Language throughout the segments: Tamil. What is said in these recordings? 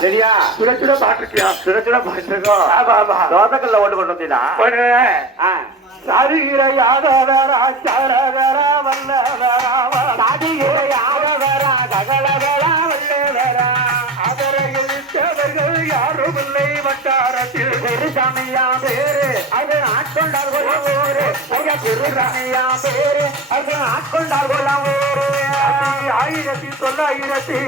சரியா? சுட சுட பாட்டுருக்கியா? சுட சுட பாட்டுருக்கோம். தோசைக்கல்ல ஓட்டு கொண்டு வந்தீங்களா? சாதிகிறையாதவரா சரவரா வல்லவரா சாதிகிறையாதவரா சகலவரா வல்லவரா அவரையில் தேவர்கள் யாரும் இல்லை வட்டாரத்தில் பெருசாமியா பேரு அது ஆட்கொண்டார் கொள்ளாம் ஊரு பெருசாமியா பேரு அது ஆட்கொண்டார் கொள்ளாம் ஊரு 1962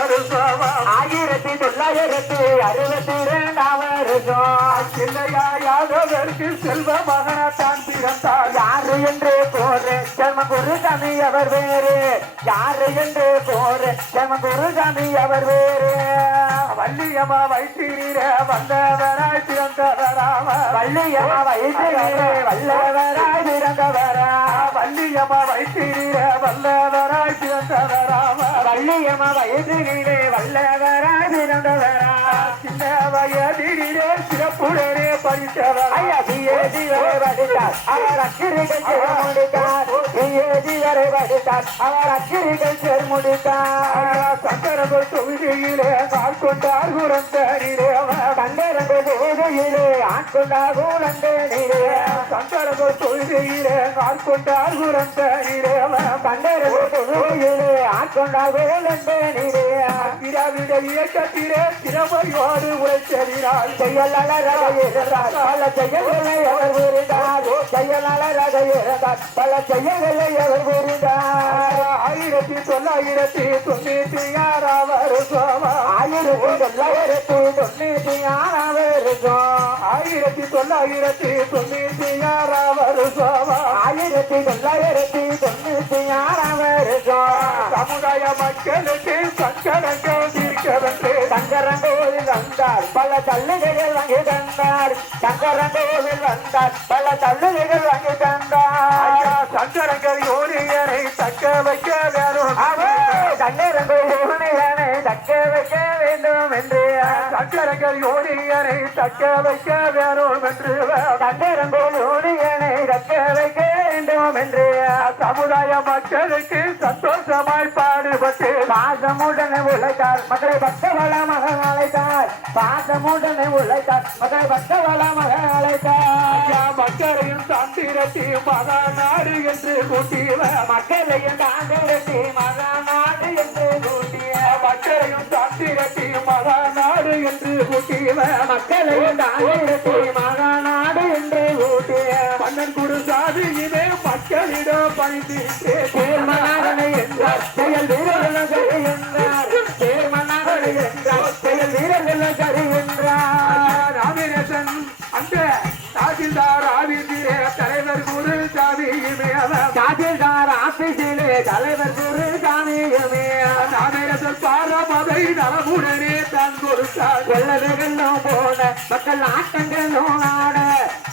வருஷம் 1962 வருஷம் சின்னையாதவருக்கு செல்வ மகனத்தான் பிறந்தார். யாரு என்று போரு செல்வ குருசாமி அவர் வேறு யாரு என்று போரு செல்வ குருசாமி அவர் வேறு வள்ளியம்மா வயிற்றிலே வந்தவராய் பிறந்தவராம வள்ளியம்மா வயிற்றிலே வல்லவராய் பிறந்தவரா வள்ளியம்மா வயிற்றிலே வல்லவராய் பிறந்தவராம வள்ளியம்மா வயிற்றிலே வல்லவராய் பிறந்தவரா சின்ன வயதிலே சிறப்புடனே படித்தவர். பிஏடி வரை படித்தார் அவர் அக்கிரிகள் சேர் முடித்தார். பிஏடி வரை படித்தார் அவர் அக்கிரிகள் சேர் முடித்தார். சங்கரங்கள் தொகுதியிலே ஆட்கொண்டார் குரந்தனிலே கண்டரங்கள் தொகுதியிலே ஆட்கொண்டார் குரந்தனிலே சங்கரங்கள் தொகுதியிலே ஆட்கொண்டார் குரந்தனிலே கண்டரங்கள் தொகுதியிலே ஆட்கொண்டார் குரந்தனிலே திராவிட இயக்கத்திலே திறமையோடு உழைத்ததினால் செயலாளராக இருந்தார் பல செயல்களை அவர் புரிந்தார். செயலாளராக இருந்தார் பல செயல்களை அவர் புரிந்தார். 1996 வருஷம் 1996 வருஷம் 1996 வருஷம் 1996 வருஷம் சமுதாய மக்களுக்கு சங்கடங்கள் தீர்க்கவென்று சங்கரங்கோவில் வந்தார் பல தள்ளுகைகள் வாங்கி தந்தார். சங்கரங்கோவில் வந்தார் பல தள்ளுகைகள் வாங்கி தந்தார். சங்கரங்கள் யூனியனை தக்க வைக்க வேணும். சங்கரங்கோவில் யூனியனை தக்க வைக்க வேண்டும் என்று சங்கரங்கள் யூனியனை தக்க வைக்க வேணும் என்று சங்கரங்கோவில் யூனியனை தக்க வைக்க வேண்டும் என்று சமுதாய மக்களுக்கு சந்தோஷமாய் பாடுபட்டு பாசமுடனே உழைத்தார் மக்களை பக்தவளமாக அழைத்தார். பாசமுடனே உழைத்தார் மக்களை பக்தவளமாக அழைத்தார். மக்களையும் சாந்திரட்டி மகாநாடு என்று கூட்டிய மக்களையும் தாண்டிரட்டி மகாநாடு என்று கூட்டிய மக்களையும் சாந்திரட்டி மகாநாடு என்று கூட்டிய மக்களையும் தாண்டிரட்டி மகாநாடு என்று கூட்டிய மன்னன் குருசாதியிலே மக்களிடம் பணிந்திருக்கே சேர்மனாகனை என்றார் செயல் வீரர்கள் சரி என்றார். சேர்மனாகனை என்றார் செயல் வீரர்கள் சரி என்றார். ராமேசன் அந்த தாசில்தார் ஆபீஸிலே தலைவர் குருசாமியுமே தாசில்தார் ஆபீஸிலே தலைவர் குருசாமியுமே ராமேசன் பாரமதை நலமுடனே தான் கொடுத்தார். கொள்ளவைகளும் போட மக்கள் ஆட்டங்களும் ஆட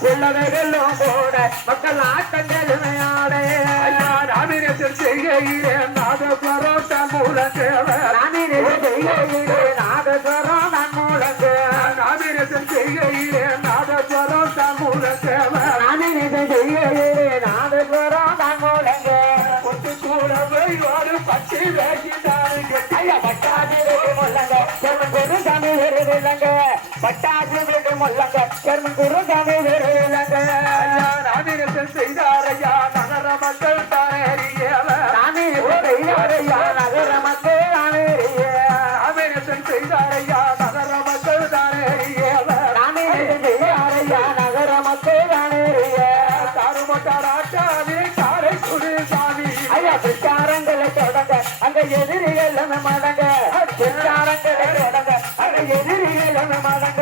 கொள்ளவைகளும் போட மக்கள் ஆட்டங்களும் ஆட ராமேசன் செய்கையிலே நாதஸ்வரம் தான் மூலத்தேவ ராமேசன் செய்கையிலே நாதஸ்வரம் தான் மூலத்தேவ ராமேசன் செய்கையிலே நாதஸ்வரம் தான் மூலத்தேவ ராமேசன் செய்கையிலே நாதஸ்வரம் தான் மூலங்க ஒட்டு கூடவை ஒரு பச்சை வேகிட்டாரு ஐயா பட்டாசு வீடு முள்ளங்க செம்மன் குருசாமி விருதுலங்க பட்டாசு வீடு முள்ளங்க செம்மன் குருசாமி விருதுலங்க ராமேசன் செய்தாரையா நகர மக்கள் தானேறியவ ராமேசன் செய்தாரையா நகர மக்கள் தானேறிய ராமேசன் செய்தாரையா நகர மக்கள் தானேறியவ ராமேசன் செய்தாரையா நகர மக்கள் தானேறிய தாறுமட்டாராட்டாவே காரைக்குடி சாமி ஐயா பிரச்சாரங்களை தொடங்க அங்க எதிரிகள் மடங்க பிரச்சாரங்களை தொடங்க அங்க எதிரிகள் மடங்க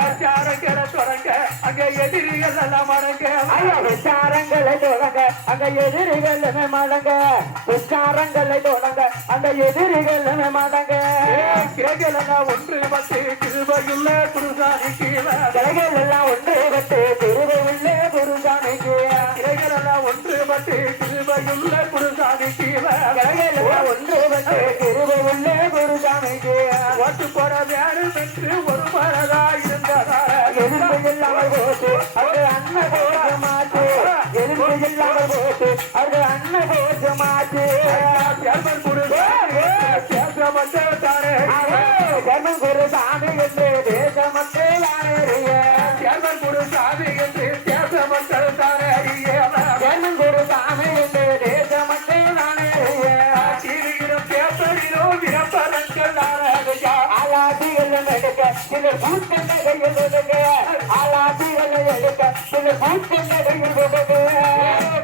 பிரச்சாரங்களை தொடங்க அங்க எதிரிகள் எல்லாம் மடங்க ஐயா பிரச்சாரங்களை தொடங்க அங்க எதிரிகள் மடங்க பிரச்சாரங்களை தொடங்க அந்த எதிரிகள் மடங்க கிளைகள் எல்லாம் ஒன்று பட்டு கிருபையுள்ள குருசாமிக்கு கிளைகள் எல்லாம் ஒன்று பட்டு திருவையுள்ள குருசாமிக்கு கிளைகள் எல்லாம் ஒன்று பட்டு கிருபையுள்ள குருசாமிக்கு கிளைகள் எல்லாம் ஒன்று பட்டு திருவையுள்ள குருசாமிக்கு ஓட்டு போட வேணும் என்று ஒரு மனதா இருந்ததால் எதிர்ப்பு இல்லாமல் போட்டு அது அண்ணன் போட்டு மாற்று எதிர்ப்பு இல்லாமல் போட்டு அது அண்ணன் போட்டு மாற்று சேர்மன் குரு சேஷ மக்கள் தானே ஜெர்மன் குருசாமி என்று தேச மக்கள் அறிய ஜெர்மன் குருசாமி என்று தேச மக்கள் தானே அறிய ஜெர்மன் குருசாமி என்று தேச மக்கள் அறிய தீவிரம் பேப்பரிலும் விரப்பரங்கள் தானே ஆலாதிகள் எடுக்க சிலர் பூத்தென்ன கையில் கொடுக்க ஆலாதிகள் எடுக்க சிலர் பூத்தென்ன கையில் கொடுக்க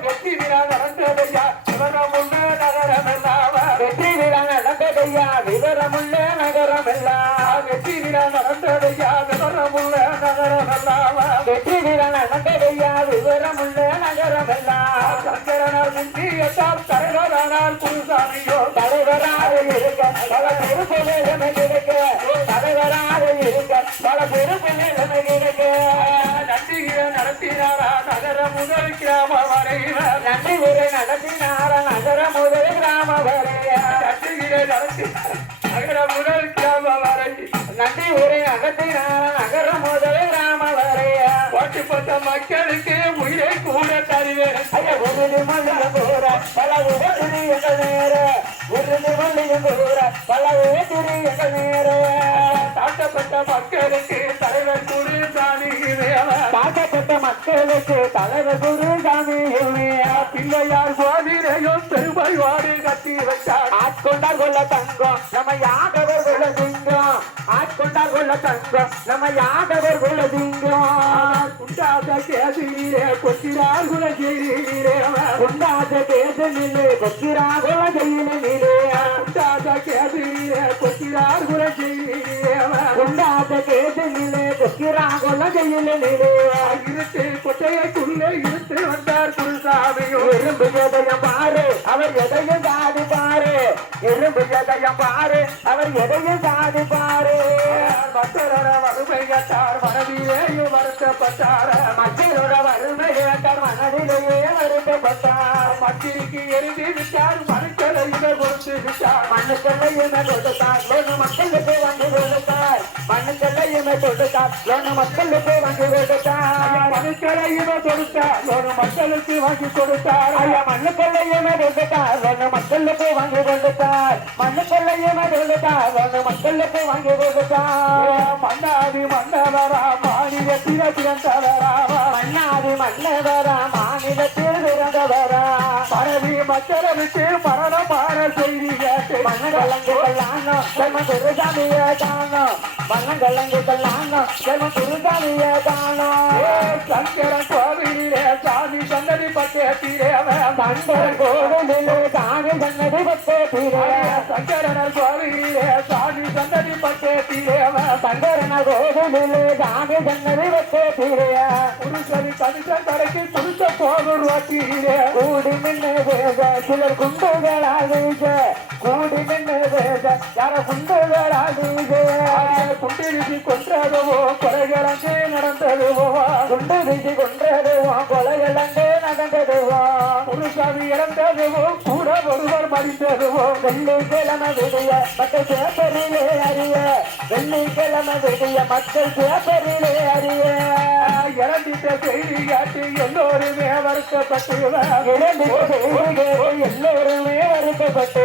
வெற்றி விழா நடந்ததையா சிவனமுள்ள நகரமெல்லாம் வெற்றி விழா நடந்ததையா விவரமுள்ள நகரமெல்லாம் வெற்றி விழா நடந்ததையா விவரமுள்ள நகரமெல்லாம் வெற்றி விழா நடந்ததையா விவரமுள்ள நகரமெல்லாம் சங்கரனார் முந்தியத்தால் தலைவரானால் குருசாமியோ தலைவராக இருக்க பல பெருப்பிள்ளைகளை கிடைக்க தலைவராக இருக்க பல பெருப்பிள்ளைகளை கிடைக்க நன்றிகிற நடத்தினாரா நகர முதல் கிராம வரையில நன்றி உரை நடத்தினார நகர முதல் கிராம வரைய நன்றிகிற நடத்தினார் நகர முதல் கிராம வரை நன்றி உரை நடத்தினார நகர முதல் கிராம வரைய பாட்டுப்பட்ட மக்களுக்கு உயிரை கூட தருவேன் ஐயா உருளி மல்லியும் கூற பல உதவி எங்கள் நேர உருளி மல்லியும் கூற பல உதவி எங்கள் நேர தாக்கப்பட்ட மக்களுக்கு தலைவர் குருசாமி தாக்கப்பட்ட மக்களுக்கு தலைவர் குருசாமி பிள்ளையார் கோவிலையும் பெருமையோடு கட்டி வைத்தார் ஆட்கொண்டார் கொள்ள தங்கம் நம்ம யாதவர் கொள்ள திங்கம் ஆட்கொண்டார் கொள்ள தங்கம் நம்ம யாதவர் கொள்ள திங்கம் குண்டாத கேசிலே கொத்திரார் குலகிரியிலே குண்டாத கேசனிலே கொத்திரா கொள்ள கையிலே குண்டாத கேசிலே கொத்திரார் குலகிரியிலே குண்டாத கேசனிலே கொத்திரா கொள்ள கையிலே இருட்டு கொட்டையைக்குள்ளே இருட்டு வந்தார் குருசாமியோ இரும்பு எதையும் பாரு அவர் எதையும் சாதிப்பாரு இரும்பு எதையும் பாரு அவர் எதையும் சாதிப்பாரு மக்களோட வறுமை கட்டார் மனதிலேயும் வருத்தப்பட்டார் மக்களோட வறுமை கேட்டார் மனதிலேயே வருத்தப்பட்டார் மக்கிரிக்கு எரிந்து விட்டார் மனுக்களையுமே கொடுத்து விட்டார் மண்ணுக்கல்லையுமே கொடுத்தார் லோனு மக்களுக்கு வாங்கி கொடுத்தார் மண்ணுக்கல்லையுமே கொடுத்தார் லோனு மக்களுக்கு வாங்கி கொடுத்தார் மனுக்களையுமே கொடுத்தார் ஒரு மக்களுக்கு வாங்கி கொடுத்தார் ஐயா மண்ணுக்கல்லையுமே கொடுத்தார் லோனு மக்களுக்கு வாங்கி கொடுத்தார் மண்ணுக்கல்லையுமே கொடுத்தார் லோனு மக்களுக்கு வாங்கி கொடுத்தார் மன்னாதி மன்னவரா மாநிலத்தில பிறந்தவரா மன்னாதி மன்னவரா மாநிலத்தில் பிறந்தவரா பரவி மக்களுக்கு மரணமான செய்தி கேட்டு மன்னங்கலங்கு கல்லானோ செல்ம குருசாமிய காணோ மன்னங்கலங்கு கல்லானோ செல்ம குருசாமிய காணோ சங்கரன் கோவிலே சாமி சன்னதி பட்டேத்திரே சங்கரன் கோவிலிலே சாமி சன்னதி பட்டேத்திரே சங்கரன் கோவிலே சாமி சன்னதி பட்டேத்திரே சங்கரன கோவிலிலே சாமி சன்னதி பட்டேத்திரே புருஷனி கணிச கரைக்கு புருஷ போகும் ரோட்டிலே கூடி நின்று பேச சிலர் குண்டுகளால் வீச கூடி நின்று பேச யார குண்டுகளால் வீச குண்டிருச்சி கொன்றதுவோ கொலைகளங்கே நடந்ததுவோ குண்டு வீசி கொன்றதுவோ கொலைகளங்கே நடந்ததுவோ புருஷாமி இறந்ததுவோ கூட ஒருவர் மறித்ததுவோ வெள்ளிக்கிழமை விடிய மக்கள் சேப்பரிலே அறிய வெள்ளிக்கிழமை விடிய மக்கள் சேப்பரிலே அறிய இறந்திட்ட செய்தி காட்டி எல்லோருமே வருத்தப்பட்டு எல்லோருமே வருத்தப்பட்டு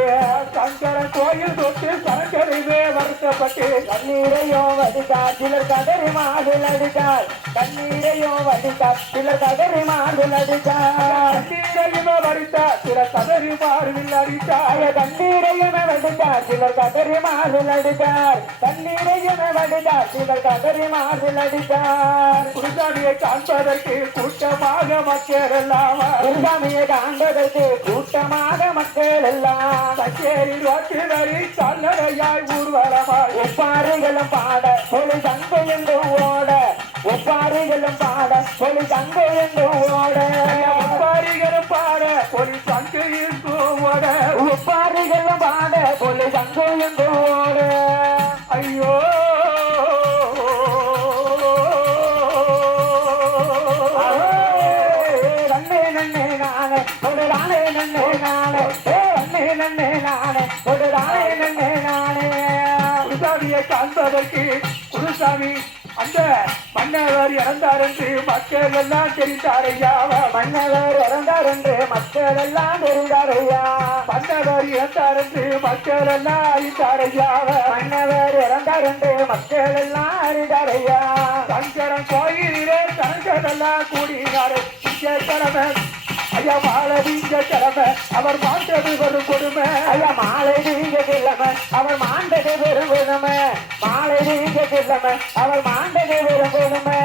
சங்கரன் கோயில் தொட்டு சங்கரையுமே வருத்தப்பட்டு கண்ணீரையும் வடித்தார் சிலர் கதறி மாடில் அடித்தார் கண்ணீரையும் வடித்தார் சிலர் கதறி மாடில் அடித்தார் கண்ணீரையுமே வடித்தார் சில கதறி மாறுவில் அடித்தார் கண்ணீரையுமே வடித்தார் சிலர் கதறி மாடில் அடித்தார் கண்ணீரையுமே வடித்தார் சிலர் கதறி மாடில் அடித்தார் குருசாமியை காண்பதற்கு கூட்டமாக மக்கள் எல்லாம் குருசாமியை காண்பதற்கு கூட்டமாக மக்கள் எல்லாம் கச்சேரி ரோட்டு வரி கல்லறையாய் ஊர்வலமாய் ஒப்பாரிகளும் பாட பொலி தங்கை என்று ஓட ஒப்பாரிகளும் பாட பொலி தங்கை என்று ஓட ஒப்பாரிகளும் பாட ஒரு சங்கு ஓட ஒப்பாரிகளும் பாட பொலி தங்கை என்று ஓட ஐயோ நன்னே நன்னே நானே ஒரு நானே நன்னே நானே நன்னே நன்னே நானே ஒரு நானே நன்னே நானே குருசாமியை காண்பதற்கு குருசாமி அந்த மன்னவர் இறந்தார் என்று மக்கள் எல்லாம் தெரிந்தாரையா மன்னவர் இறந்தார் என்று மக்கள் எல்லாம் தெரிந்தாரையா மன்னவர் இறந்தார் என்று மக்கள் எல்லாம் அறிந்தாரையா மன்னவர் இறந்தார் என்று மக்கள் எல்லாம் அறிந்தாரையா சங்கரன் கோயிலிலே சங்கரெல்லாம் கூடினாரு கிழமை ஐயா மாலை வீங்க கிழமை அவர் மாண்டது வரும் கொடுமை ஐயா மாலை நீங்க கிழமை அவர் மாண்டது வெறும் கொடுமை மாலை நீங்க கிழமை அவர் மாண்டது வெறும் கொடுமை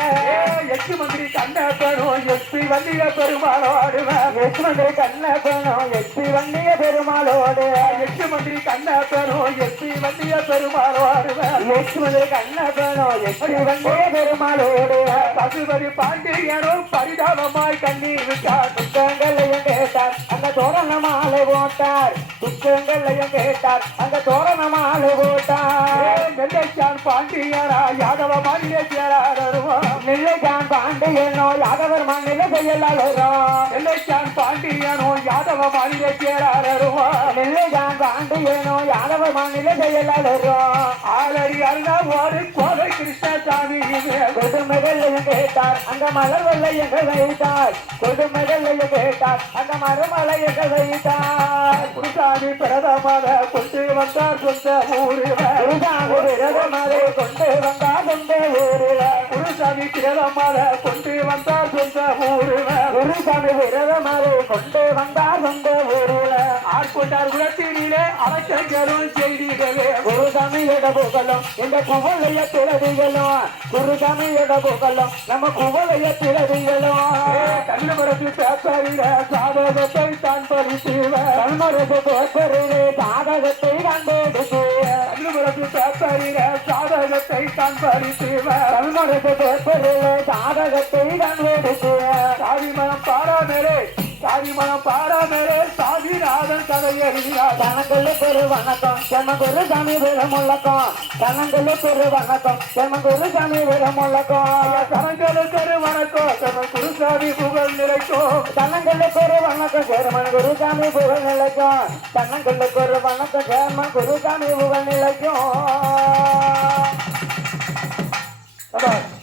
எட்டு மந்திரி கண்ணப்பனும் எஸ்பி வந்திய பெருமாளோடுவேன் எட்டு மந்திரி கண்ணப்பனும் எஸ்பி வண்டிய பெருமாளோடு எட்டு மந்திரி கண்ணப்பனும் எஸ்பி வந்திய பெருமாளோடுவேன் எட்டு மந்திரி கண்ணப்பனும் எஸ்பி வண்டிய பெருமாளோடு பசுபதி பாண்டியனும் பரிதாபமாய் கண்ணீர் விட்டார் துக்கங்களையும் கேட்டார் அந்த தோரண மாலை போட்டார் துக்கங்களையும் கேட்டார் அந்த தோரண மாலை போட்டார் நெல்லைச்சான் பாண்டியரா யாதவ மாநில சேராருவோம் நெல்லைக்கான் பாண்டியனோ யாதவர் மண்ணில செயலாளரும் நெல்லைச்சான் பாண்டியனோ யாதவ மாநில சேராருவோம் நெல்லைக்கான் பாண்டியனோ யாதவர் மண்ணில செயலாளரும் ஆலடி அருணா ஒரு கோவை கிருஷ்ணசாமி கொடுமைகளையும் கேட்டார் அந்த மலர் வெள்ளையங்கள் வைத்தார் கொடுமைகளையும் கேட்டார் அந்த மறுமலையங்கள் வைத்தார் குருசாமி பிரதமர கொண்டு வந்தார் சொந்த ஊருவ குருசாமி விரதமதை கொண்டு வந்தார் சொந்த ஊரில் குருசாமி பிரதமர கொண்டு வந்தார் சொந்த ஊருவ குருசாமி விரதமதை கொண்டு வந்தார் சொந்த ஊரில் ஆட்கொண்டார் குலத்தினிலே அரசங்களும் செய்திகளே குருசாமியோட புகழும் இந்த குவளைய திரதிகளும் குருசாமியோட புகழும் நம்ம குவளைய திரதிகளும் கல்லுமரத்து பேப்பரில சாதகத்தை தான் பறித்துவர் கல்மரசு பேப்பரிலே சாதகத்தை கண்டெடுத்து கல்லுமரத்து பேப்பரில சாதகத்தை தான் பறித்துவர் கல்மரசு பேப்பரிலே சாதகத்தை கண்டெடுத்து சாதிமனம் பாராமலே சாதிமனம் பாராமலே சாதிநாதன் கதை எழுதினார் தனங்களுக்கு ஒரு வணக்கம் செம்ம குருசாமி விரமுள்ளக்கம் தனங்களுக்கு ஒரு வணக்கம் செம்ம குருசாமி விரமுள்ளக்கம் கரங்களுக்கு ஒரு வணக்கம் நம்ம குருசாமி புகழ் நிலைக்கும் தனங்களுக்கு ஒரு வணக்கம் சேர்மன் குருசாமி புகழ் நிலைக்கும் தனங்களுக்கு ஒரு வணக்கம் சேர்மன் குருசாமி புகழ் நிலைக்கும்